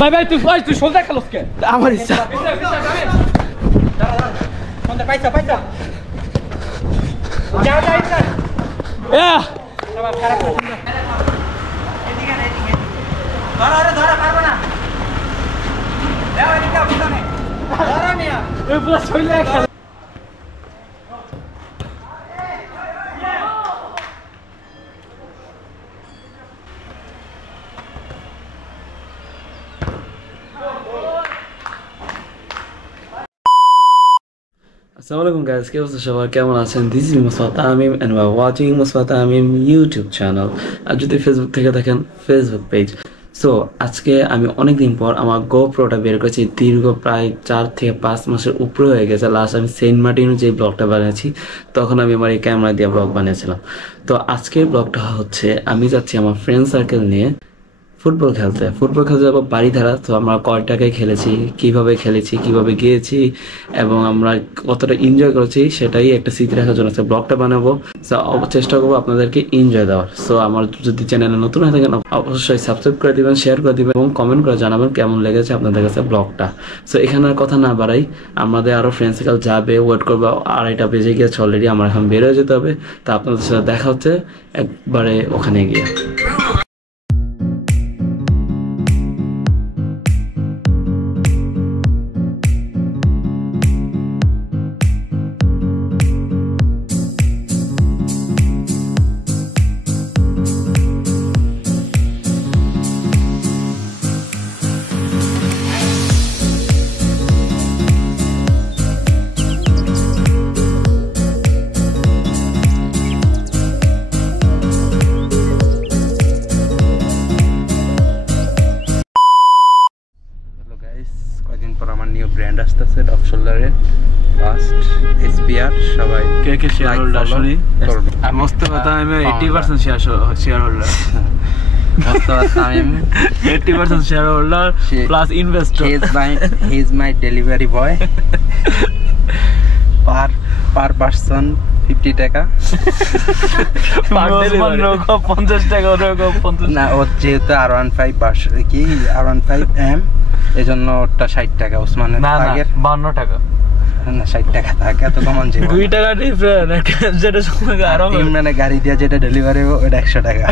ভাই ভাই তুই সোজা খেলোস কে? আমার ইচ্ছা। Assalamualaikum guys, क्या होता है सवाल क्या मना हैं? This is Musbat Amim and we are watching Musbat Amim YouTube channel. আর যদি ফেসবুক থেকে দেখেন ফেসবুক পেজ। সো আজকে আমি অনেক দিন পর আমার গোপ্রোটা বের করেছি। দীর্ঘ প্রায় 4 থেকে 5 মাসের উপরে হয়ে গেছে। লাস্ট আমি সেন্ট মার্টিনে যে ব্লগটা বানিয়েছি তখন আমি আমার এই ক্যামেরা দিয়ে ব্লগ বানিয়েছিলাম। তো আজকের ব্লগটা হচ্ছে আমি যাচ্ছি আমার ফ্রেন্ড সার্কেল নিয়ে ফুটবল খেলতে যাবো বাড়িধারা। তো আমরা কয় টাকায় খেলেছি, কিভাবে গিয়েছি এবং আমরা কতটা এনজয় করেছি সেটাই একটা স্মৃতি রাখার জন্য ব্লগটা বানাবো। সো চেষ্টা করবো আপনাদেরকে এনজয় দেওয়ার। সো আমার যদি চ্যানেলে নতুন হয়ে থাকেন অবশ্যই সাবস্ক্রাইব করে দিবেন, শেয়ার করে দিবেন এবং কমেন্ট করে জানাবেন কেমন লেগেছে আপনাদের কাছে ব্লগটা। সো এখানে আর কথা না বাড়াই, আমাদের আরও ফ্রেন্ড সার্কেল যাবে, ওয়েট করবো। 2:30 বেজে গিয়েছে অলরেডি, আমার এখন বেরোয় যেতে হবে। তো আপনাদের সাথে দেখা হচ্ছে একবারে ওখানে গিয়ে। কয়েকদিন পর আমার নিউ ব্র্যান্ড আসতেছে ডফ শোল্ডারের ফার্স্ট এসপিআর। সবাই কে কে শেয়ার হোল্ডার শুনি? Mostafa Tamim 80% share holder. Mostafa Tamim 80% share holder plus investor. He is my delivery boy. Per person 50 টাকা। 50 টাকা না, ও যেহেতু R15 কি R15 M, এজন্য ওটা 60 টাকা। ওসমানের আগের 52 টাকা না 60 টাকা থাকে। এত কমন যে 2 টাকা ডিফারেন্ট। যেটা সময় আরো মানে গাড়ি দিয়ে যেটা ডেলিভারি ওটা 100 টাকা।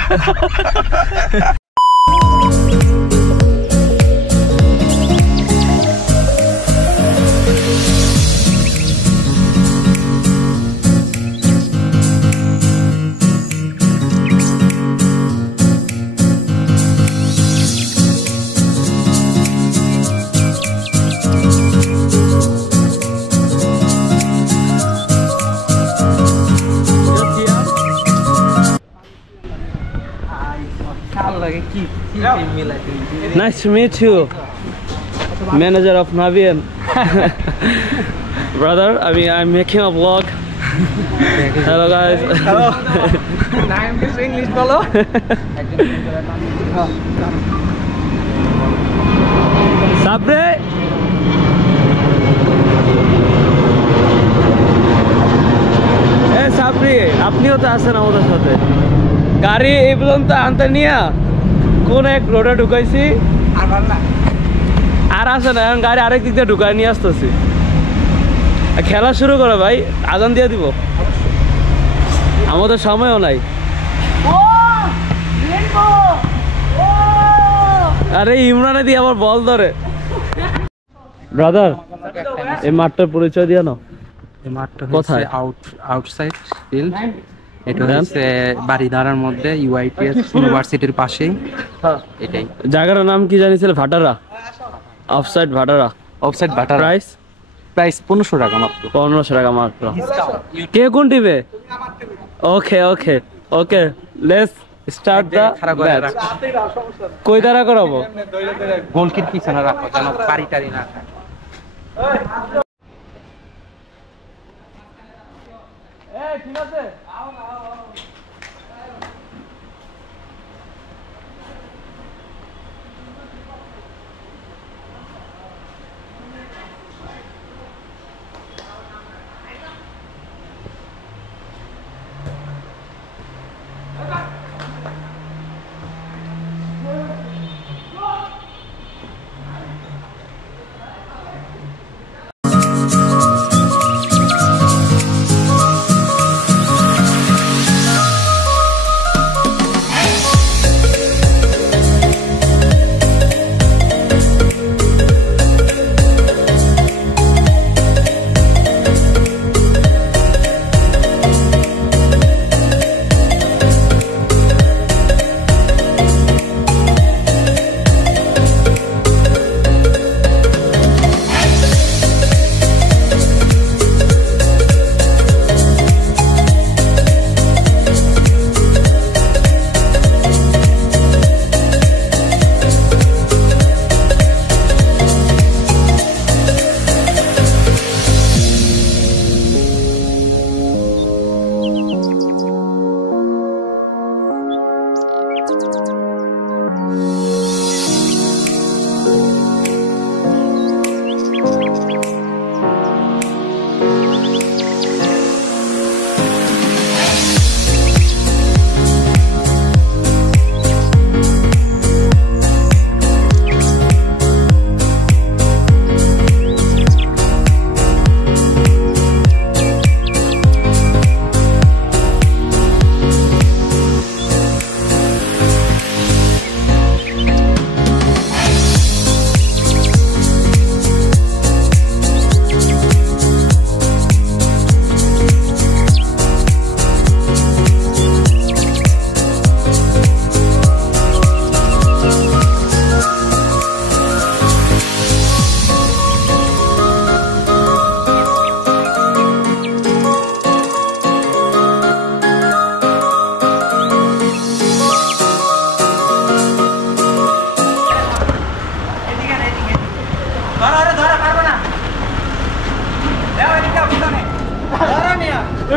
Nice to meet you, manager of Navian. Brother, I'm making a vlog. Hello guys. Hello. I'm just English follow. Sabre. Sabri, আপনিও তো আছেন আমাদের সাথে। গাড়ি এই পর্যন্ত আনতে নিয়ে কোন এক রোডে ঢুকাইছি আর আসে না, এখন গাড়ি আরেক দিক দিয়ে ঢুকাই নিয়ে আসতেছি। খেলা শুরু করো ভাই, আজান দিয়ে দিব। আমাদের সময়ও নাই। আরে ইমরানে দিয়ে আবার বল ধরে। ব্রাদার, এই মাঠটার পরিচয় দিয়ে নাও। এই মাঠটা হচ্ছে আউটসাইড ফিল্ড। এটা হচ্ছে বাড়িধারার মধ্যে ইউআইটিএস ইউনিভার্সিটির পাশেই। এটাই জায়গাটার নাম কি জানিছিল? ভাটারা। অফসাইড ভাটারা। অফসাইড ভাটারা। প্রাইস 1500 টাকা মাত্র। 1500 টাকা মাত্র। কে কোন টিমে? ওকে ওকে ওকে, লেটস স্টার্ট দা ম্যাচ। কই দ্বারা করাবো? গোলকির পিছনে রাখো যেন পারি টারি না থাকে। ঠিক আছে।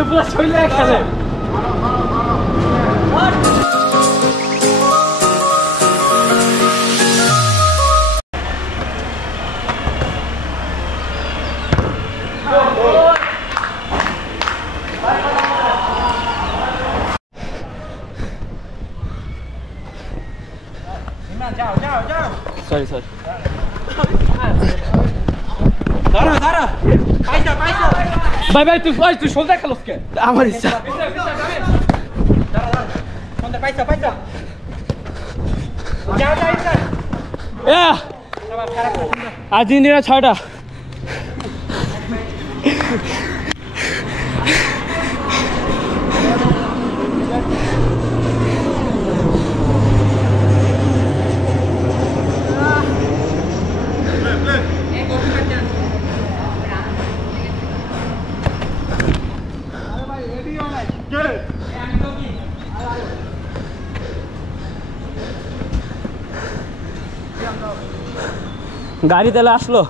পুরো শরীরে খেলে সরি সরি ভাই ভাই তুই সোজা খেলোস কে আমার ইচ্ছা আর্জেন্টিনা 6টা গাড়ি তাহলে আসলো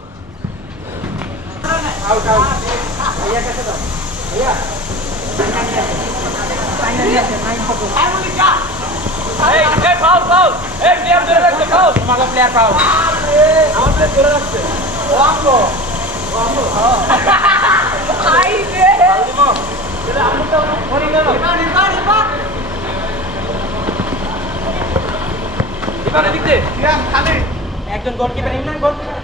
একজন গোলকিপার ইমরান গোলকিপার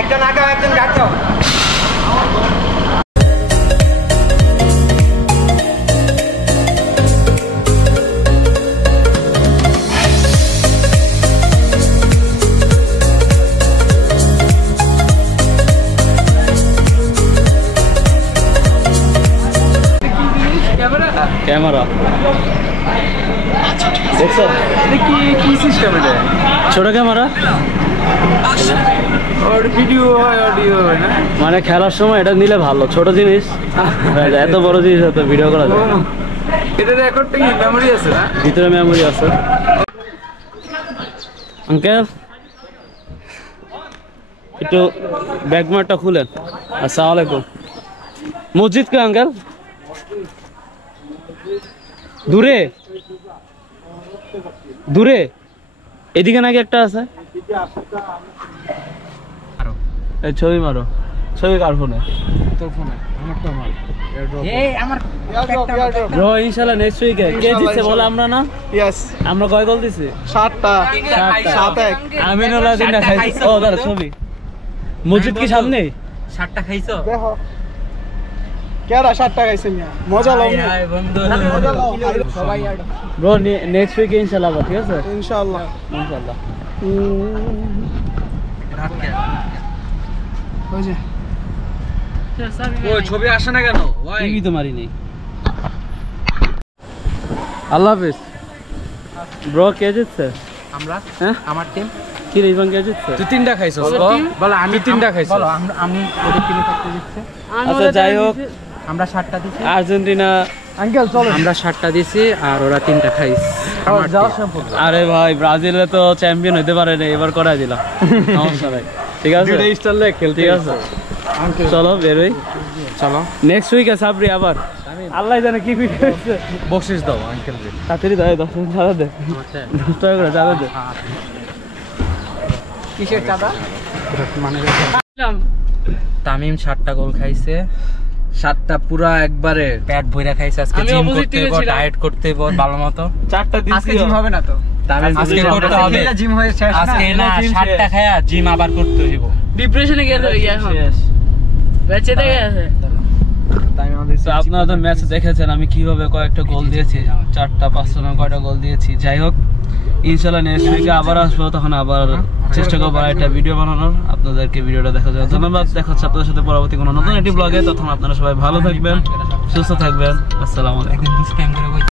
একজন আগাও একজন গাড়ি ক্যামেরা দেখছো কি সিস্টেম এটা ছোট ক্যামেরা ভিডিও হয় অডিও হয় না মানে খেলার সময় এটা নিলে ভালো ছোট জিনিস এত বড় জিনিস তো ভিডিও করা যায় এটা রেকর্ডটা কি মেমরি আছে না ভিতরে মেমোরি আছে আঙ্কেল একটু ব্যাগমারটা খুলেন আসসালামু আলাইকুম মসজিদ কে আঙ্কেল দূরে দূরে এদিকে নাকি একটা আছে এই ছবি মারো ছবি কার ফোনে তোর ফোনে আমারটা আমার ব্রো ইনশাআল্লাহ নেক্সট উইকে কে জিতছে বলে আমরা না ইয়েস আমরা কয় গোল দিছি 7টা 7-1 আমিনুল্লাহ দিনটা খাইছে ও দাঁড়া ছবি মসজিদ কি সামনে 7টা খাইছো দেখো কেডা 7টা খাইছে মিয়া মজা লাও আয় বন্ধু মজা লাও সবাই ব্রো নেক্সট উইকে ইনশাআল্লাহ ঠিক আছে ইনশাআল্লাহ ইনশাআল্লাহ ওই যে ওই ছবি আসে না কেন টিভি তো মারি নেই আল্লাহ হাফেজ ব্রো কে জিতছে আমরা হ্যাঁ আমার টিম কি রে ইভান কে জিতছে তুই 3টা খাইছস বল আমি 3টা খাইছি বল আমি ওদের টিমে থাকতে দিচ্ছে আচ্ছা যাই হোক আমরা 7টা দিছি আর্জেন্টিনা আঙ্কেল চলো আমরা 7টা দিছি আর ওরা 3টা খাইছে আমার আরে ভাই ব্রাজিলে তো চ্যাম্পিয়ন হতে পারে না এবার করাই দিলাম সমস্যা নাই ঠিক আছে দুইটা স্টার লে খেলতে ঠিক আছে চলো বেরোই চলো নেক্সট উইকে সাবরি আবার আল্লাহ জানে কি কি হয়েছে বকশিশ দাও আঙ্কেল রে তাড়াতাড়ি দাও 10 টাকা দে 10 টাকা করে চাঁদা দে কিসের চাঁদা মানে তামিম 7টা গোল খাইছে 7টা পুরা একবারে পেট ভইরা খাইছে আজকে জিম করতে হবে ডায়েট করতে হবে ভালো মতো 4টা দিছি আজকে জিম হবে না তো তামিম আজকে করতে হবে জিম হয়ে শেষ আজকে না 7টা খায়া জিম আবার করতে হইব ডিপ্রেশনে গেছে এখন বেঁচে থেকে আছে তো আপনারা তো ম্যাচ দেখেছেন আমি কিভাবে কয়েকটা গোল দিয়েছি 4টা 5টা না কয়টা গোল দিয়েছি যাই হোক ইনশাআল্লাহ নেক্সট উইকে আবার আসবো তখন আবার চেষ্টা করবো একটা ভিডিও বানানোর আপনাদেরকে ভিডিওটা দেখা যাবে ধন্যবাদ দেখা হচ্ছে আপনাদের সাথে পরবর্তী কোনো নতুন একটি ব্লগে তখন আপনারা সবাই ভালো থাকবেন সুস্থ থাকবেন আসসালামু আলাইকুম